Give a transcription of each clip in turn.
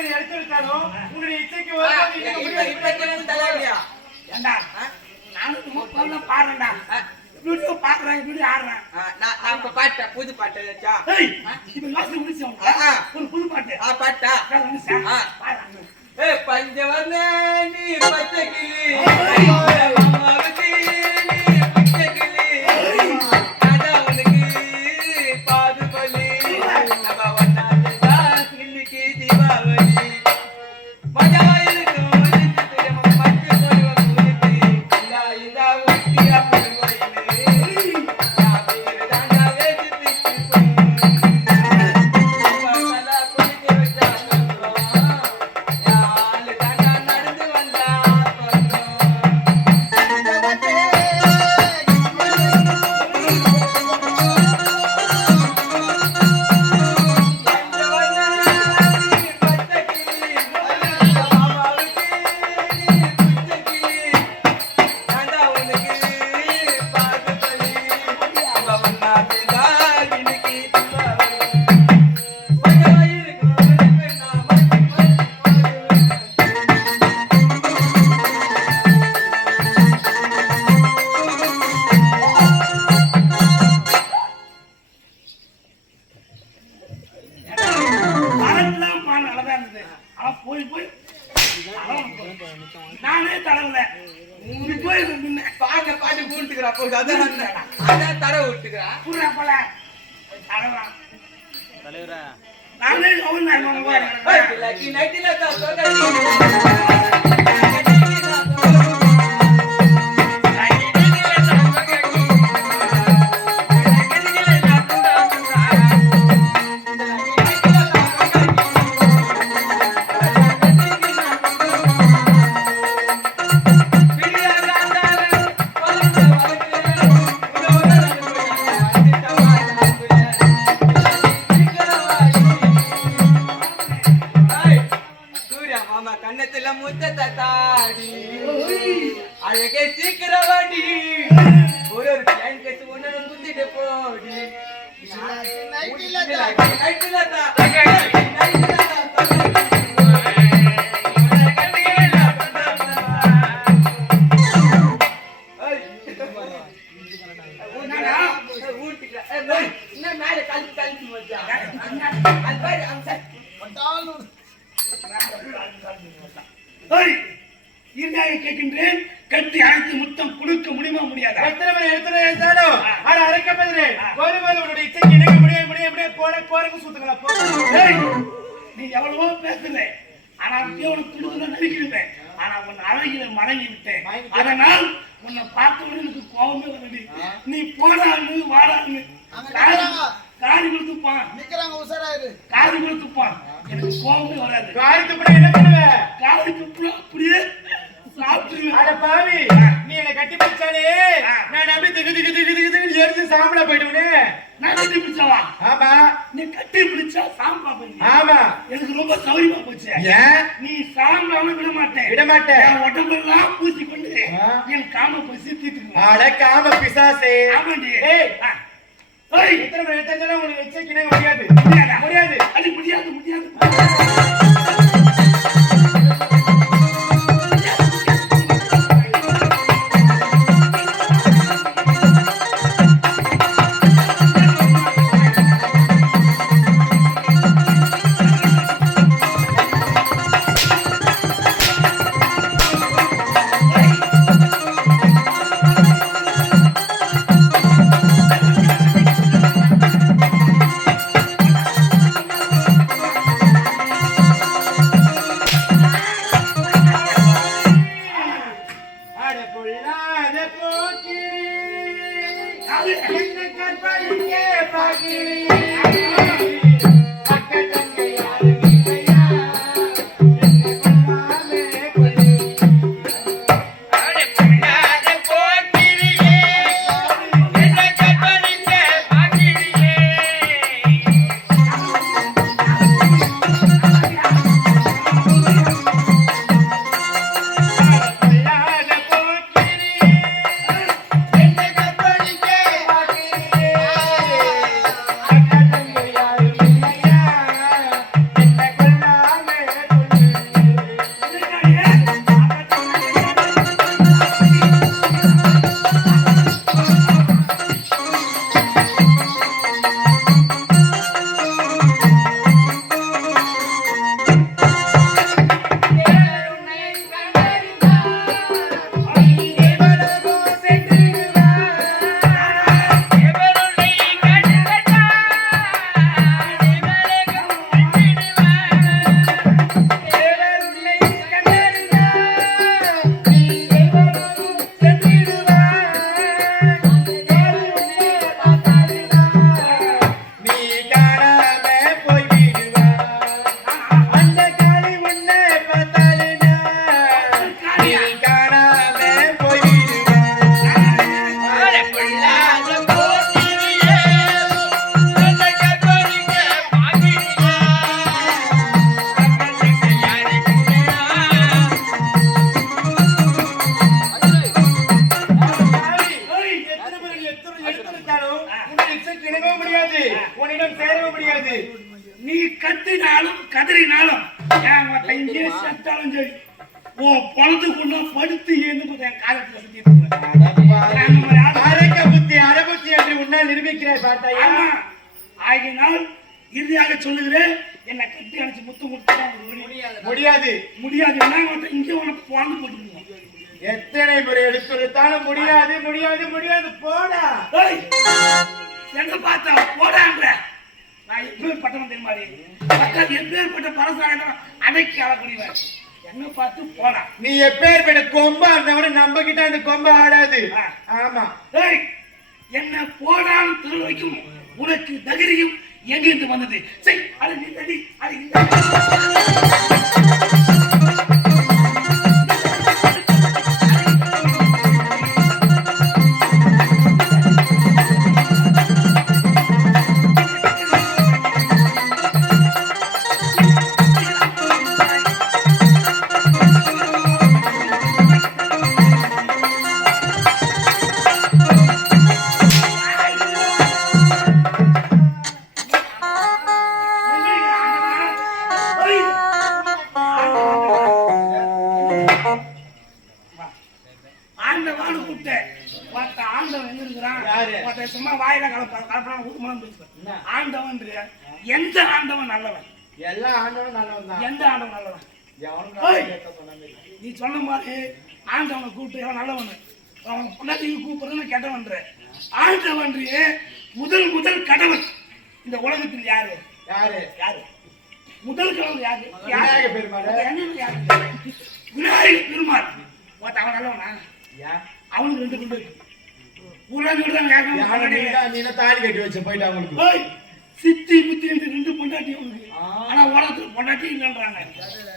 நீதிபதி எடுத்து விட்டாலும் உன்னுடைய இச்சைக்கு ஏண்டா? நானும் சும்மா பாடலாம் பாடுறேன்டா. வீடியோ பாக்குறேன் வீடியோ ஆடுறேன். நான் இப்ப பாட்டேன் புது பாட்டு ஏய் இப்ப லாஸ்ட் முடிச்சோம். ஒரு புது பாட்டு. ஆ பாட்டா. பாடுறாங்க. ஏ பஞ்சவர்ண நீ பச்சை கிளி நானே தடவுல நீ போய் முன்ன பாக்க பாட்டு கூட்டுக்கிறா போகுது அதான் அதான் தர விட்டுக்கிறா புறா போல தடவலாம் நானே கவுன் நைட்டில தாடி அழகே சீக்கிரவாடி ஒரு ஒரு பிளான் கட்டு ஒன்னு குத்திட்டு போடி நைட்டுல தான் நைட்டுல மேல கழுத்து இருந்தாக கேட்கின்றேன்? கட்டி அழைத்து முத்தம் கொடுக்க முடியுமா முடியாதா? எத்தனை பேர் எத்தனை இருந்தாலும் ஆனா அரைக்கப்பதிலே ஒருவர் உன்னுடைய இச்சைக்கு இணங்க முடிய முடிய முடிய போட போறக்கு சுத்துங்களா போ. நீ எவ்வளவோ பேசுற. ஆனா தேவனை துடுதுல நடிக்கிறேன் ஆனா உன் அழகில மடங்கி விட்டேன். அதனால் உன்னை பார்த்தவொடனே எனக்கு கோபமே வருது. நீ போடான்னு வாடான்னு காது காது கொடுத்துப்பான். காது கொடுத்துப்பான். எனக்கு கோபமே வராது. காரித்து கூட என்ன பண்ணுவ? காது கொடுத்து அப்படியே சாப்பிட்டுருவேன். அட பாவி நீ என்ன கட்டி பிடிச்சாலே நான் நம்பி திகு திகு திகு திகு திகு எரிச்சு சாம்பலா போயிடுவனே நான் கட்டி பிடிச்சவா? ஆமா. நீ கட்டி பிடிச்சா சாம்பா பண்ணி ஆமா. எனக்கு ரொம்ப சௌரியமா போச்சு. ஏன்? நீ சாம்பாம விட மாட்டேன் விட மாட்டேன். என் உடம்பெல்லாம் பூசி கொண்டு. என் காம பசி தீர்த்துக்குவேன் அடக்காம பிசாசே. ஆமாண்டி. ஏய், எத்தனை பேர் எத்தனை உங்களுக்கு இச்சைக்கு இணங்க முடியாது? முடியாது. அது முடியாது முடியாது. கற்பித்தாலும் முடியாது. உன்னிடம் சேரவே முடியாது. நீ கத்தினாலும் கதறினாலும் எங்கே செத்தாலும் சரி. உன் பணத்துக்குள்ள படுத்து ஏந்து காலத்துல சுத்திட்டு அரக்க புத்தி அரபுத்தி என்று உன்னால் நிரூபிக்கிறாய் பார்த்தா ஆகினால் இறுதியாக சொல்லுகிறேன் என்னை கட்டி அணைச்சு முத்து முத்து முடியாது. முடியாது. முடியாது. இங்கே உனக்கு பணம் போட்டு எத்தனை முறை எடுத்துரைத்தாலும் முடியாது முடியாது முடியாது. போடா. எங்க பார்த்தா? போடான்ற. நான் எப்பேர் பட்டவன் தெரியுமா நீ? பக்கத்து எப்பேற்பட்ட பரசாரம் அடக்கி அளக்கூடியவன் என்ன பார்த்து போடா. நீ எப்பேற்பட்ட கொம்பா இருந்தவன நம்ம கிட்ட அந்த கொம்பு ஆடாது. ஆமா. என்ன போடான்னு திரு வைக்கும் உனக்கு தகுதியும் எங்கிருந்து வந்தது? சரி அது நீ தடி அது இந்த ஆண்டவன் எந்த ஆண்டவன் நல்லவன்? எல்லா ஆண்டவனும் நல்லவன் தான். எந்த ஆண்டவன் நல்லவன். நீ சொன்ன மாதிரி ஆண்டவனை கூப்பிட்டு அவன் நல்லவன். அவன் பொண்டாட்டிக்கு கூப்பிடுறதுன்னு கெட்டவன்ற. ஆண்டவன்றியே முதல் முதல் கடவுள் இந்த உலகத்தில் யாரு? யாரு? யாரு? முதல் கடவுள் யாரு? விநாயக பெருமாள். அது என்னன்னு யாரு? விநாயக பெருமாள். அவன் நல்லவனா? அவனுக்கு ரெண்டு குண்டு நீதான் தாலி கட்டி வச்சு போயிட்டு அவங்களுக்கு சித்தி புத்தி என்று ரெண்டு பொண்டாட்டி அவனுக்கு ஆ. ஆனா உலகத்துல பொண்டாட்டி இல்லைன்றாங்க.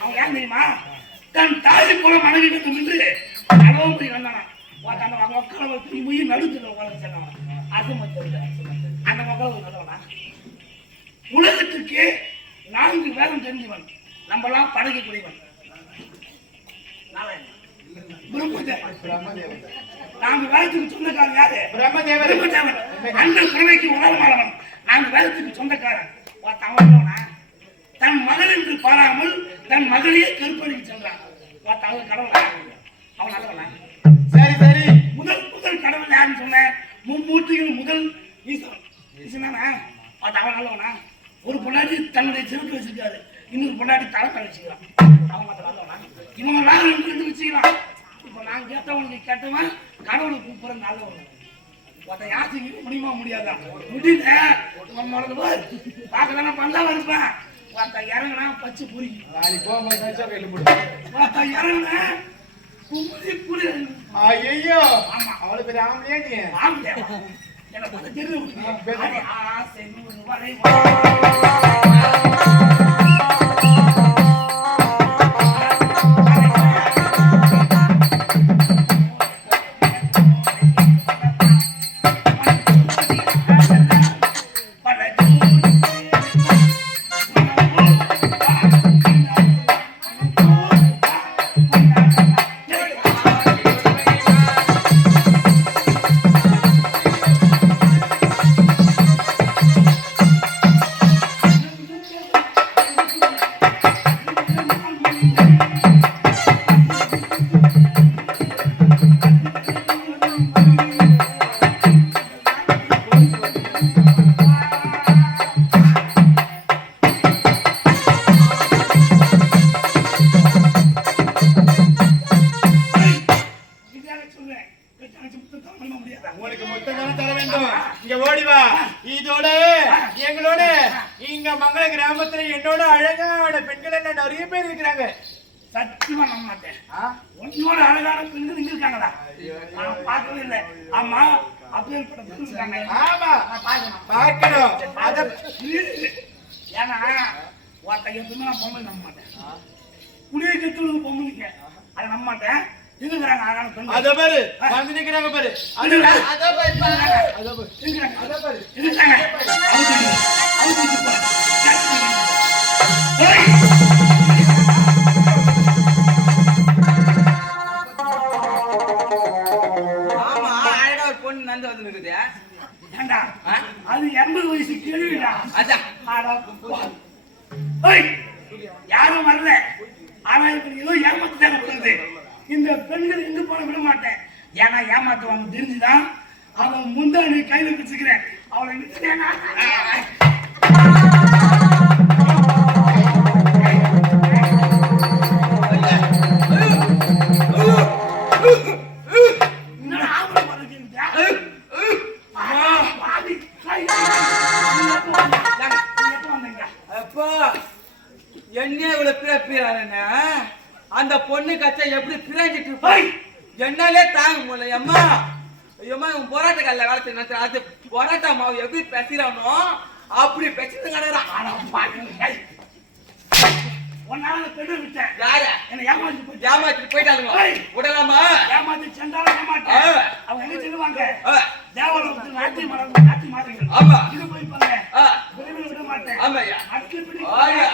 அவன் ஏன் தெரியுமா? தன் தாய் போல மனைவி வேண்டும் என்று அளவு போய் பார்த்த அந்த மக்களை திரும்பி போய் நடுத்துல உலக சொன்னான் அது மட்டும் அந்த மக்களை நல்லவனா உலகத்துக்கு நான்கு வேதம் தெரிஞ்சவன். நம்மலாம் படைக்கக்கூடியவன் நாராயணன். பிரம்மதேவன். பிரம்மதேவன். நான்கு வேதத்துக்கு சொந்தக்காரன் யாரு? பிரம்மதேவன் பிரம்மதேவன் அந்த கிழமைக்கு உணரமானவன் நான் வேதத்துக்கு சொந்தக்காரன். நல்லவனா? தன் மகள் என்று பாராமல் தன் மகளையே கருப்பணிக்கு சென்றான். அவன் கடவுளா. அவன் நல்லவனா? சரி சரி. முதல் முதல் கடவுள் யாருன்னு சொன்னேன் மும்மூர்த்திகள் முதல் ஈஸ்வரன் ஈஸ்வரனா அவன் நல்லவனா? ஒரு பொண்டாட்டி தன்னுடைய சிறப்பு வச்சிருக்காரு. இன்னொரு பொண்டாட்டி தலைமை வச்சுக்கிறான். அவன் மத்த நல்லவனா? இவங்க எல்லாரும் வச்சுக்கலாம் இப்போ நான் கேட்டவனுக்கு கேட்டவன் கடவுளை கூப்பிடுற நல்லவன். மற்ற யாருக்கு முடியுமா முடியாதா? முடியல. மனது பார். பார்க்க தானே பண்ணா இருப்பேன். மற்ற இறங்கினா பச்சை புரியும் மற்ற இறங்கினா கும்பி புரி ஐயோ ஆமா. அவ்வளவு பெரிய ஆம்பளையா நீ? ஆம்பளை எனக்கு அது தெரியும் உனக்கு மொத்தம் தர வேண்டும். இங்க ஓடி வா. இதோட எங்களோட இங்க மங்கள கிராமத்துல என்னோட அழகான பெண்கள் என்ன நிறைய பேர் இருக்கிறாங்க. சத்தியமா நம்ப மாட்டேன்? உன்னோட அழகான பெண்கள் இங்க இருக்காங்களா? நான் பார்க்கவே இல்லை. ஆமா ஆமா. நான் பார்க்கணும். அத ஏன்னா ஒருத்தன் எப்பவுமே நான் பொம்பளை நம்ப மாட்டேன். குடியை கத்துறது பொம்பளைங்க. அதை நம்ப மாட்டேன். அத பாரு வந்து நிக்கிறாங்க பாரு. அது பாரு. அத பாரு இருக்கிறாங்க. அத பாரு. நந்து வந்து இருக்குது ஏண்டா? ஆ? அது எண்பது வயசு கேள்விடா. யாரும் வரல. ஆனா இப்ப ஏதோ ஏமாத்து தேவைப்படுது இந்த பெண்கள் எங்கு போன விட மாட்டேன். ஏன்னா ஏமாத்துவாங்க தெரிஞ்சுதான் அவன் முந்தானி கையில பிடிச்சுக்கிறேன். அவளை விட்டுட்டேனா? மாவு எப்படி பேசுறானோ அப்படி பேசிட்டு கிடக்குறான் ஆனா. உன்னால அந்த பெண்ணை விட்டேன். யார என்னை ஏமாத்தி. ஏமாத்திட்டு போயிட்டாளுங்க. விடலாமா ஏமாத்தி சென்றாலும் ஏமாட்டேன். அவங்க எங்க செல்லுவாங்க? ஆ, தேவலோகத்துக்கு நாட்டிய மலர்கள், நாட்டிய மாதங்கள். ஆமா இது போய் பாருங்க. விட மாட்டேன். பிடி. ஆயா